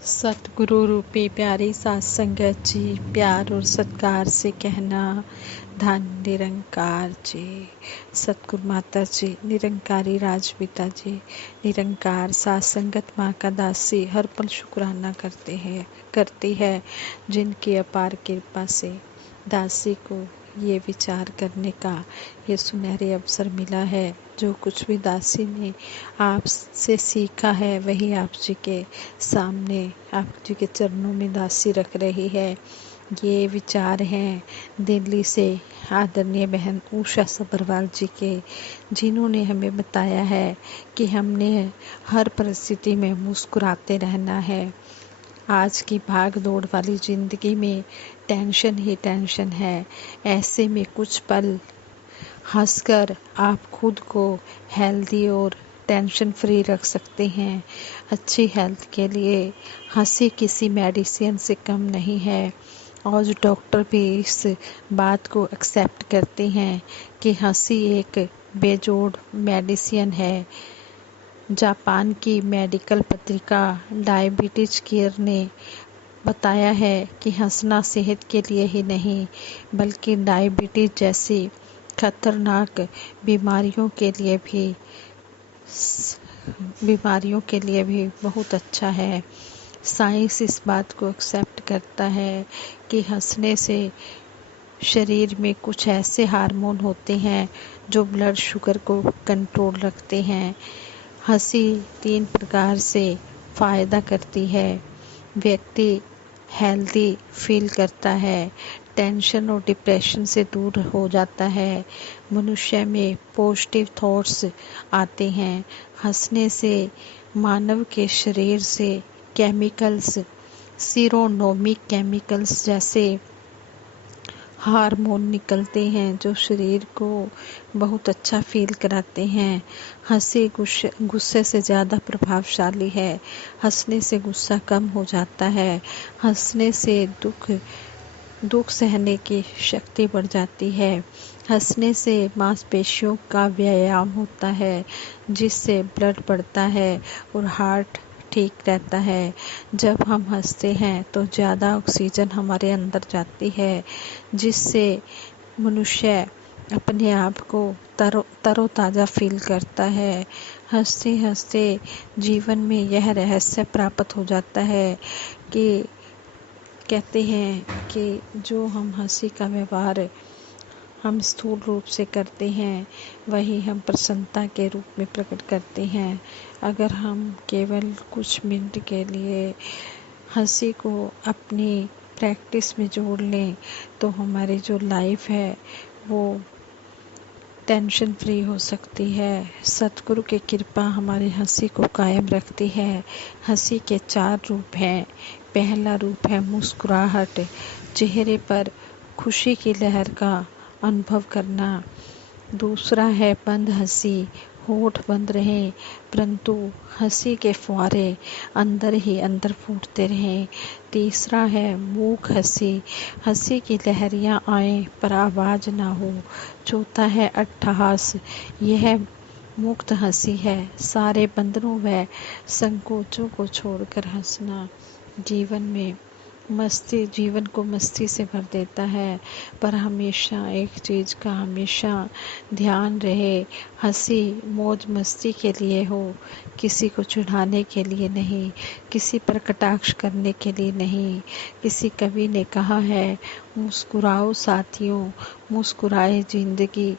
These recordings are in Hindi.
सतगुरु रूपी प्यारी सात संगत जी, प्यार और सत्कार से कहना, धन निरंकार जी। सतगुरु माता जी, निरंकारी राजपिता जी, निरंकार सात संगत माँ का दासी हर पल शुक्राना करती है, जिनकी अपार कृपा से दासी को ये विचार करने का ये सुनहरे अवसर मिला है। जो कुछ भी दासी ने आपसे सीखा है वही आप जी के सामने, आप जी के चरणों में दासी रख रही है। ये विचार हैं दिल्ली से आदरणीय बहन उषा सब्रवाल जी के, जिन्होंने हमें बताया है कि हमने हर परिस्थिति में मुस्कुराते रहना है। आज की भाग दौड़ वाली ज़िंदगी में टेंशन ही टेंशन है। ऐसे में कुछ पल हंसकर आप खुद को हेल्दी और टेंशन फ्री रख सकते हैं। अच्छी हेल्थ के लिए हंसी किसी मेडिसिन से कम नहीं है। और डॉक्टर भी इस बात को एक्सेप्ट करते हैं कि हंसी एक बेजोड़ मेडिसिन है। जापान की मेडिकल पत्रिका डायबिटीज केयर ने बताया है कि हंसना सेहत के लिए ही नहीं बल्कि डायबिटीज जैसी खतरनाक बीमारियों के लिए भी बहुत अच्छा है। साइंस इस बात को एक्सेप्ट करता है कि हंसने से शरीर में कुछ ऐसे हार्मोन होते हैं जो ब्लड शुगर को कंट्रोल रखते हैं। हंसी 3 प्रकार से फ़ायदा करती है। व्यक्ति हेल्दी फील करता है, टेंशन और डिप्रेशन से दूर हो जाता है, मनुष्य में पॉजिटिव थॉट्स आते हैं। हंसने से मानव के शरीर से केमिकल्स, सीरोटोनिन केमिकल्स जैसे हार्मोन निकलते हैं जो शरीर को बहुत अच्छा फील कराते हैं। हंसी गुस्से से ज़्यादा प्रभावशाली है। हंसने से गुस्सा कम हो जाता है। हंसने से दुख सहने की शक्ति बढ़ जाती है। हंसने से मांसपेशियों का व्यायाम होता है, जिससे ब्लड बढ़ता है और हार्ट ठीक रहता है। जब हम हंसते हैं तो ज़्यादा ऑक्सीजन हमारे अंदर जाती है, जिससे मनुष्य अपने आप को तरोताज़ा फील करता है। हंसते हंसते जीवन में यह रहस्य प्राप्त हो जाता है कि कहते हैं कि जो हम हंसी का व्यवहार हम स्थूल रूप से करते हैं वही हम प्रसन्नता के रूप में प्रकट करते हैं। अगर हम केवल कुछ मिनट के लिए हंसी को अपनी प्रैक्टिस में जोड़ लें तो हमारी जो लाइफ है वो टेंशन फ्री हो सकती है। सतगुरु की कृपा हमारी हंसी को कायम रखती है। हंसी के 4 रूप हैं। पहला रूप है मुस्कुराहट, चेहरे पर खुशी की लहर का अनुभव करना। दूसरा है बंद हंसी, होठ बंद रहें परंतु हंसी के फुहारे अंदर ही अंदर फूटते रहें। तीसरा है मूक हंसी, हंसी की लहरियाँ आएं पर आवाज़ ना हो। चौथा है अट्टहास, यह मुक्त हंसी है, सारे बंधनों व संकोचों को छोड़कर हंसना। जीवन को मस्ती से भर देता है। पर हमेशा एक चीज़ का हमेशा ध्यान रहे, हंसी मौज मस्ती के लिए हो, किसी को चिढ़ाने के लिए नहीं, किसी पर कटाक्ष करने के लिए नहीं। किसी कवि ने कहा है, मुस्कुराओ साथियों, मुस्कुराए जिंदगी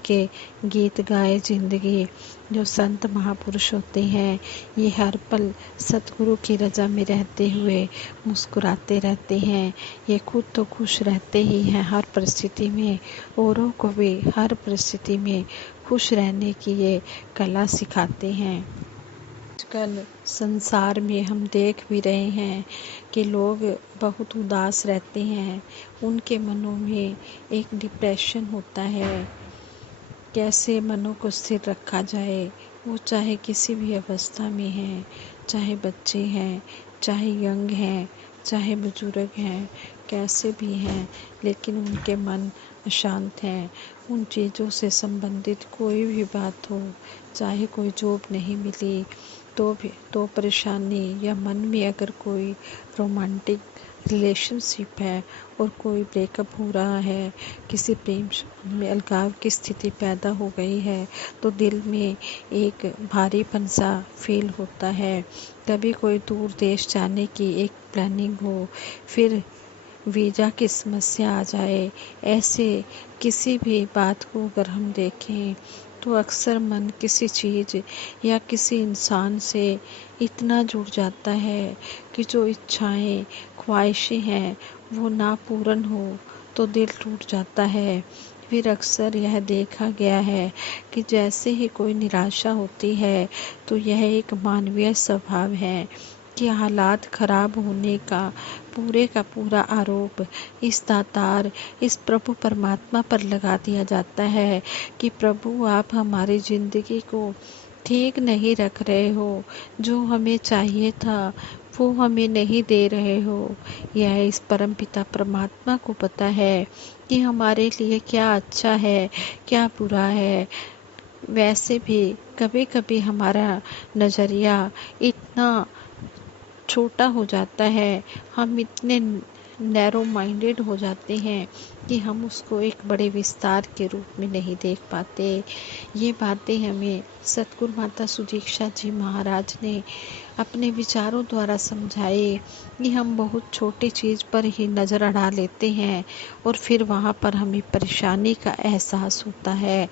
के गीत गाए जिंदगी। जो संत महापुरुष होते हैं ये हर पल सतगुरु की रज़ा में रहते हुए मुस्कुराते रहते हैं। ये खुद तो खुश रहते ही हैं हर परिस्थिति में, औरों को भी हर परिस्थिति में खुश रहने की ये कला सिखाते हैं। आजकल संसार में हम देख भी रहे हैं कि लोग बहुत उदास रहते हैं, उनके मनों में एक डिप्रेशन होता है। कैसे मनों को स्थिर रखा जाए, वो चाहे किसी भी अवस्था में हैं, चाहे बच्चे हैं, चाहे यंग हैं, चाहे बुजुर्ग हैं, कैसे भी हैं, लेकिन उनके मन अशांत हैं। उन चीज़ों से संबंधित कोई भी बात हो, चाहे कोई जॉब नहीं मिली तो परेशानी या मन में अगर कोई रोमांटिक रिलेशनशिप है और कोई ब्रेकअप हो रहा है, किसी प्रेम में अलगाव की स्थिति पैदा हो गई है, तो दिल में एक भारीपन सा फील होता है। कभी कोई दूर देश जाने की एक प्लानिंग हो, फिर वीज़ा की समस्या आ जाए, ऐसे किसी भी बात को अगर हम देखें तो अक्सर मन किसी चीज़ या किसी इंसान से इतना जुड़ जाता है कि जो इच्छाएं, ख्वाहिशें हैं वो ना पूर्ण हो तो दिल टूट जाता है। फिर अक्सर यह देखा गया है कि जैसे ही कोई निराशा होती है तो यह एक मानवीय स्वभाव है कि हालात खराब होने का पूरा आरोप इस दातार, इस प्रभु परमात्मा पर लगा दिया जाता है कि प्रभु आप हमारी ज़िंदगी को ठीक नहीं रख रहे हो, जो हमें चाहिए था वो हमें नहीं दे रहे हो। यह इस परमपिता परमात्मा को पता है कि हमारे लिए क्या अच्छा है, क्या बुरा है। वैसे भी कभी कभी हमारा नज़रिया इतना छोटा हो जाता है, हम इतने नैरो माइंडेड हो जाते हैं कि हम उसको एक बड़े विस्तार के रूप में नहीं देख पाते। ये बातें हमें सतगुरु माता सुदीक्षा जी महाराज ने अपने विचारों द्वारा समझाए कि हम बहुत छोटी चीज़ पर ही नज़र अड़ा लेते हैं और फिर वहाँ पर हमें परेशानी का एहसास होता है।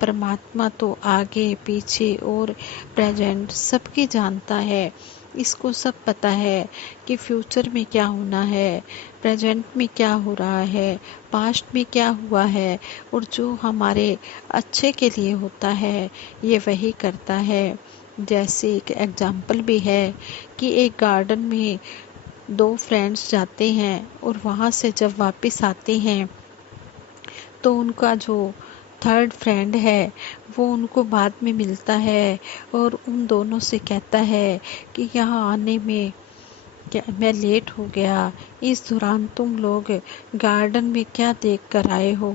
परमात्मा तो आगे पीछे और प्रेजेंट सबकी जानता है, इसको सब पता है कि फ्यूचर में क्या होना है, प्रेजेंट में क्या हो रहा है, पास्ट में क्या हुआ है, और जो हमारे अच्छे के लिए होता है ये वही करता है। जैसे एक एग्जाम्पल भी है कि एक गार्डन में दो फ्रेंड्स जाते हैं और वहाँ से जब वापस आते हैं तो उनका जो थर्ड फ्रेंड है वो उनको बाद में मिलता है और उन दोनों से कहता है कि यहाँ आने में क्या मैं लेट हो गया, इस दौरान तुम लोग गार्डन में क्या देख कर आए हो,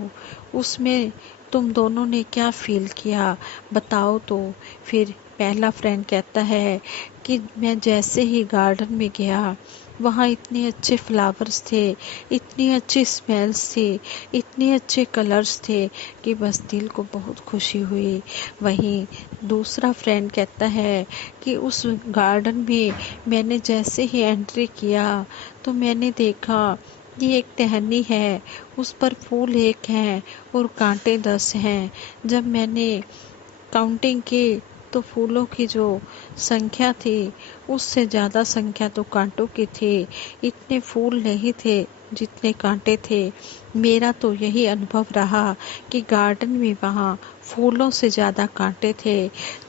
उसमें तुम दोनों ने क्या फील किया बताओ तो। फिर पहला फ्रेंड कहता है कि मैं जैसे ही गार्डन में गया वहाँ इतने अच्छे फ्लावर्स थे, इतनी अच्छी स्मेल्स थी, इतने अच्छे कलर्स थे कि बस दिल को बहुत खुशी हुई। वहीं दूसरा फ्रेंड कहता है कि उस गार्डन में मैंने जैसे ही एंट्री किया तो मैंने देखा कि एक टहनी है, उस पर फूल 1 हैं और कांटे 10 हैं। जब मैंने काउंटिंग की तो फूलों की जो संख्या थी उससे ज़्यादा संख्या तो कांटों की थी। इतने फूल नहीं थे जितने कांटे थे। मेरा तो यही अनुभव रहा कि गार्डन में वहाँ फूलों से ज़्यादा कांटे थे।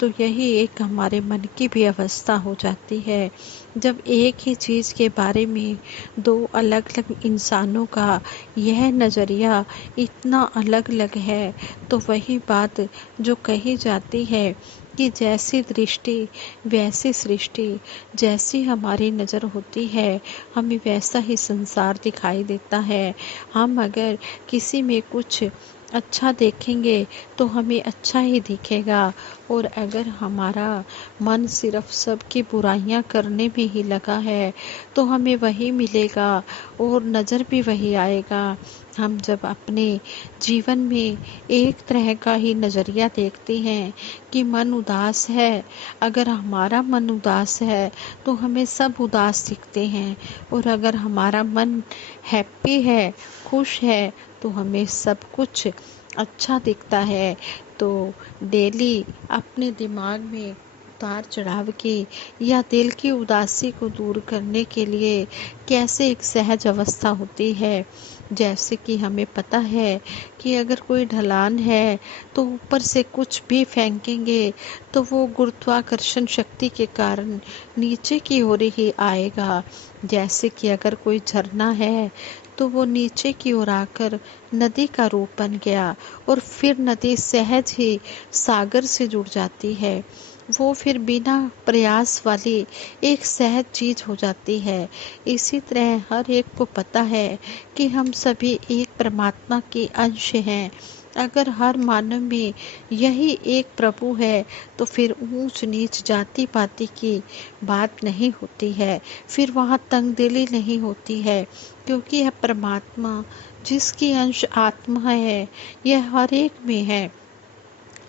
तो यही एक हमारे मन की भी अवस्था हो जाती है जब एक ही चीज़ के बारे में दो अलग अलग इंसानों का यह नज़रिया इतना अलग अलग है। तो वही बात जो कही जाती है कि जैसी दृष्टि वैसी सृष्टि, जैसी हमारी नज़र होती है हमें वैसा ही संसार दिखाई देता है। हम अगर किसी में कुछ अच्छा देखेंगे तो हमें अच्छा ही दिखेगा, और अगर हमारा मन सिर्फ सबकी बुराइयां करने में ही लगा है तो हमें वही मिलेगा और नज़र भी वही आएगा। हम जब अपने जीवन में एक तरह का ही नज़रिया देखते हैं कि मन उदास है, अगर हमारा मन उदास है तो हमें सब उदास दिखते हैं, और अगर हमारा मन हैप्पी है, खुश है, तो हमें सब कुछ अच्छा दिखता है। तो डेली अपने दिमाग में उतार चढ़ाव की या दिल की उदासी को दूर करने के लिए कैसे एक सहज अवस्था होती है। जैसे कि हमें पता है कि अगर कोई ढलान है तो ऊपर से कुछ भी फेंकेंगे तो वो गुरुत्वाकर्षण शक्ति के कारण नीचे की ओर ही आएगा। जैसे कि अगर कोई झरना है तो वो नीचे की ओर आकर नदी का रूप बन गया और फिर नदी सहज ही सागर से जुड़ जाती है। वो फिर बिना प्रयास वाली एक सहज चीज हो जाती है। इसी तरह हर एक को पता है कि हम सभी एक परमात्मा के अंश हैं। अगर हर मानव में यही एक प्रभु है तो फिर ऊंच नीच जाति पाति की बात नहीं होती है, फिर वहाँ तंगदिली नहीं होती है, क्योंकि यह परमात्मा जिसकी अंश आत्मा है यह हर एक में है।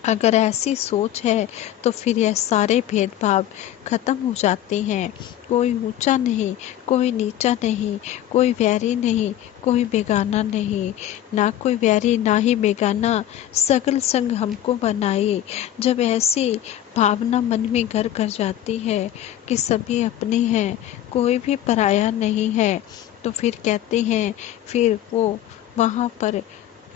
अगर ऐसी सोच है तो फिर यह सारे भेदभाव खत्म हो जाते हैं। कोई ऊंचा नहीं, कोई नीचा नहीं, कोई वैरी नहीं, कोई बेगाना नहीं, ना कोई वैरी ना ही बेगाना, सगल संग हमको बनाए। जब ऐसी भावना मन में घर कर जाती है कि सभी अपने हैं, कोई भी पराया नहीं है, तो फिर कहते हैं, फिर वो वहाँ पर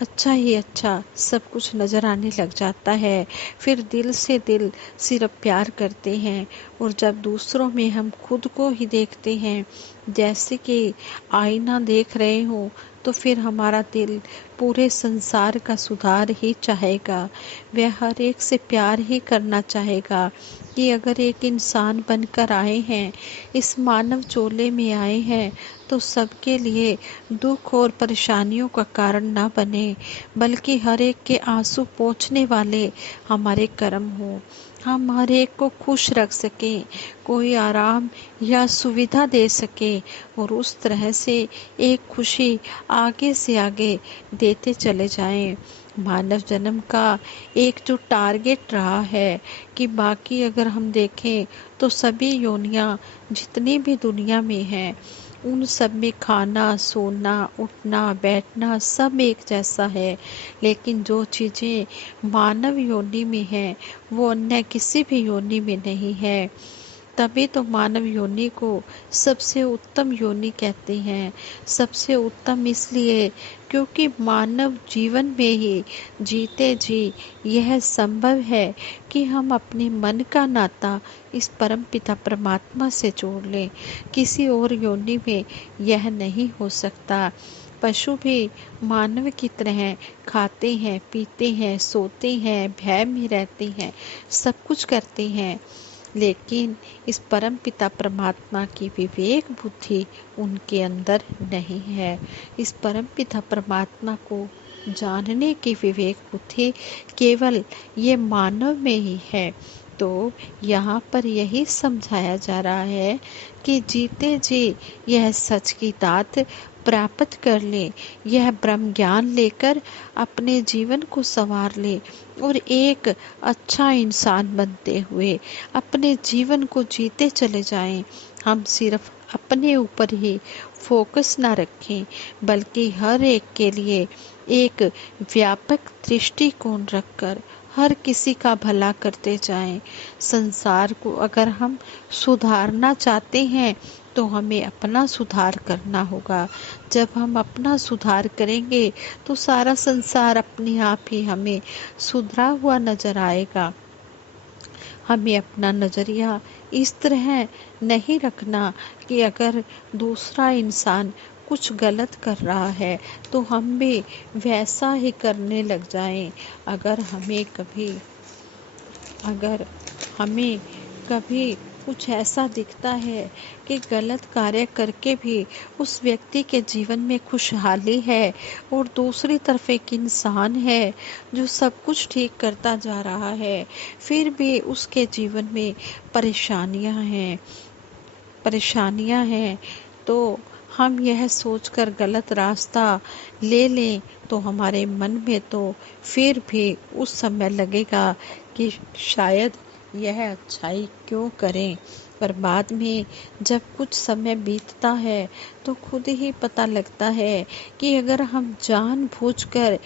अच्छा ही अच्छा सब कुछ नज़र आने लग जाता है। फिर दिल से दिल सिर्फ प्यार करते हैं। और जब दूसरों में हम खुद को ही देखते हैं जैसे कि आईना देख रहे हो, तो फिर हमारा दिल पूरे संसार का सुधार ही चाहेगा। वह हर एक से प्यार ही करना चाहेगा कि अगर एक इंसान बनकर आए हैं, इस मानव चोले में आए हैं, तो सबके लिए दुख और परेशानियों का कारण ना बने, बल्कि हर एक के आंसू पोंछने वाले हमारे कर्म हो। हम हर एक को खुश रख सके, कोई आराम या सुविधा दे सके, और उस तरह से एक खुशी आगे से आगे देते चले जाएं। मानव जन्म का एक जो टारगेट रहा है कि बाकी अगर हम देखें तो सभी योनियां जितनी भी दुनिया में हैं, उन सब में खाना, सोना, उठना, बैठना सब एक जैसा है। लेकिन जो चीज़ें मानव योनि में हैं वो अन्य किसी भी योनि में नहीं है। तभी तो मानव योनि को सबसे उत्तम योनि कहते हैं। सबसे उत्तम इसलिए क्योंकि मानव जीवन में ही जीते जी यह संभव है कि हम अपने मन का नाता इस परम पिता परमात्मा से जोड़ लें। किसी और योनि में यह नहीं हो सकता। पशु भी मानव की तरह खाते हैं, पीते हैं, सोते हैं, भय में रहते हैं, सब कुछ करते हैं, लेकिन इस परम पिता परमात्मा की विवेक बुद्धि उनके अंदर नहीं है। इस परम पिता परमात्मा को जानने की विवेक बुद्धि केवल ये मानव में ही है। तो यहाँ पर यही समझाया जा रहा है कि जीते जी यह सच की दात प्राप्त कर ले, यह ब्रह्म ज्ञान लेकर अपने जीवन को संवार ले और एक अच्छा इंसान बनते हुए अपने जीवन को जीते चले जाएं। हम सिर्फ अपने ऊपर ही फोकस ना रखें, बल्कि हर एक के लिए एक व्यापक दृष्टिकोण रखकर हर किसी का भला करते जाएं। संसार को अगर हम सुधारना चाहते हैं तो हमें अपना सुधार करना होगा। जब हम अपना सुधार करेंगे तो सारा संसार अपने आप ही हमें सुधरा हुआ नजर आएगा। हमें अपना नज़रिया इस तरह नहीं रखना कि अगर दूसरा इंसान कुछ गलत कर रहा है तो हम भी वैसा ही करने लग जाएं। अगर हमें कभी कुछ ऐसा दिखता है कि गलत कार्य करके भी उस व्यक्ति के जीवन में खुशहाली है, और दूसरी तरफ एक इंसान है जो सब कुछ ठीक करता जा रहा है, फिर भी उसके जीवन में परेशानियां हैं, तो हम यह सोचकर गलत रास्ता ले लें तो हमारे मन में तो फिर भी उस समय लगेगा कि शायद यह अच्छाई क्यों करें। पर बाद में जब कुछ समय बीतता है तो खुद ही पता लगता है कि अगर हम जानबूझकर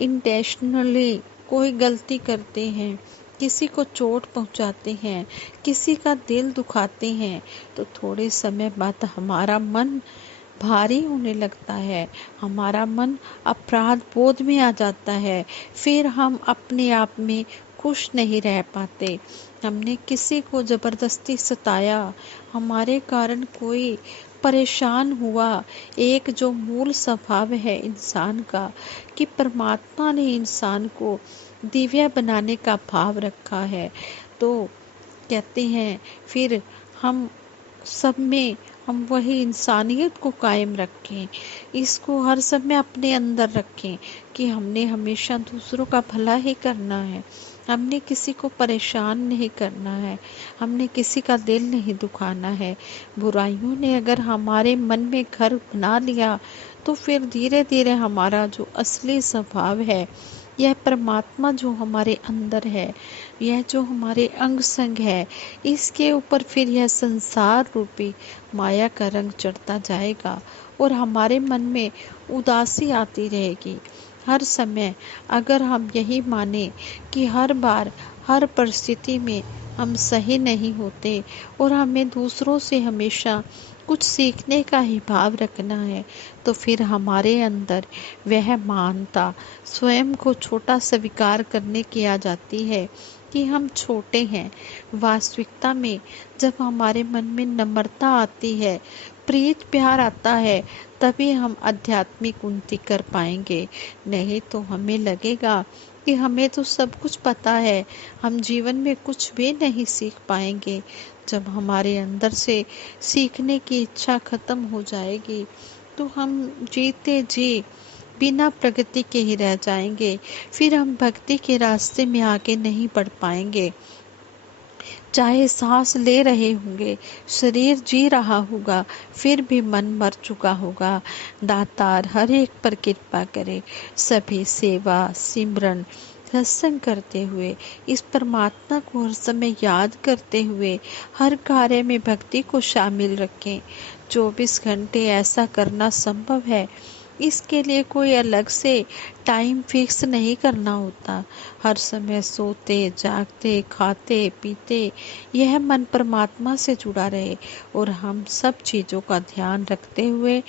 इंटेंशनली कोई गलती करते हैं, किसी को चोट पहुंचाते हैं, किसी का दिल दुखाते हैं, तो थोड़े समय बाद हमारा मन भारी होने लगता है, हमारा मन अपराध बोध में आ जाता है। फिर हम अपने आप में खुश नहीं रह पाते। हमने किसी को जबरदस्ती सताया, हमारे कारण कोई परेशान हुआ। एक जो मूल स्वभाव है इंसान का कि परमात्मा ने इंसान को दिव्य बनाने का भाव रखा है, तो कहते हैं फिर हम सब में हम वही इंसानियत को कायम रखें, इसको हर समय अपने अंदर रखें कि हमने हमेशा दूसरों का भला ही करना है, हमने किसी को परेशान नहीं करना है, हमने किसी का दिल नहीं दुखाना है। बुराइयों ने अगर हमारे मन में घर बना लिया तो फिर धीरे धीरे हमारा जो असली स्वभाव है, यह परमात्मा जो हमारे अंदर है, यह जो हमारे अंग संग है, इसके ऊपर फिर यह संसार रूपी माया का रंग चढ़ता जाएगा और हमारे मन में उदासी आती रहेगी। हर समय अगर हम यही माने कि हर बार हर परिस्थिति में हम सही नहीं होते और हमें दूसरों से हमेशा कुछ सीखने का ही भाव रखना है, तो फिर हमारे अंदर वह महानता स्वयं को छोटा स्वीकार करने की आ जाती है कि हम छोटे हैं। वास्तविकता में जब हमारे मन में नम्रता आती है, प्रीत प्यार आता है, तभी हम आध्यात्मिक उन्नति कर पाएंगे। नहीं तो हमें लगेगा कि हमें तो सब कुछ पता है, हम जीवन में कुछ भी नहीं सीख पाएंगे। जब हमारे अंदर से सीखने की इच्छा खत्म हो जाएगी तो हम जीते जी बिना प्रगति के ही रह जाएंगे। फिर हम भक्ति के रास्ते में आगे नहीं बढ़ पाएंगे। चाहे सांस ले रहे होंगे, शरीर जी रहा होगा, फिर भी मन मर चुका होगा। दातार हर एक पर कृपा करे। सभी सेवा सिमरन सत्संग करते हुए, इस परमात्मा को हर समय याद करते हुए हर कार्य में भक्ति को शामिल रखें। 24 घंटे ऐसा करना संभव है, इसके लिए कोई अलग से टाइम फिक्स नहीं करना होता। हर समय सोते जागते खाते पीते यह मन परमात्मा से जुड़ा रहे और हम सब चीज़ों का ध्यान रखते हुए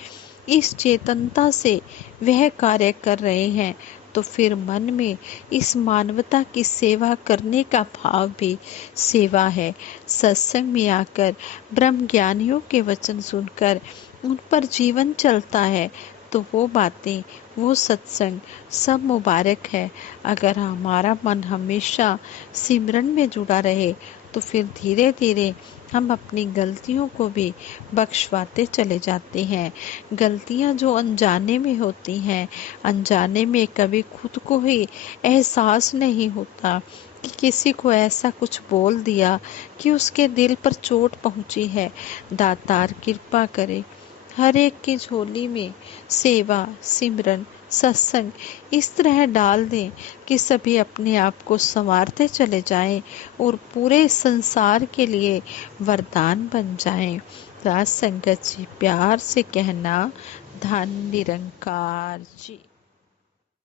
इस चेतनता से वह कार्य कर रहे हैं, तो फिर मन में इस मानवता की सेवा करने का भाव भी सेवा है। सत्संग में आकर ब्रह्म ज्ञानियों के वचन सुनकर उन पर जीवन चलता है, तो वो बातें वो सत्संग सब मुबारक है। अगर हमारा मन हमेशा सिमरन में जुड़ा रहे तो फिर धीरे धीरे हम अपनी गलतियों को भी बख्शवाते चले जाते हैं। गलतियां जो अनजाने में होती हैं, अनजाने में कभी खुद को ही एहसास नहीं होता कि किसी को ऐसा कुछ बोल दिया कि उसके दिल पर चोट पहुंची है। दातार कृपा करे हर एक की झोली में सेवा सिमरन सत्संग इस तरह डाल दें कि सभी अपने आप को संवारते चले जाएं और पूरे संसार के लिए वरदान बन जाएं। राज संगत जी प्यार से कहना, धन निरंकार जी।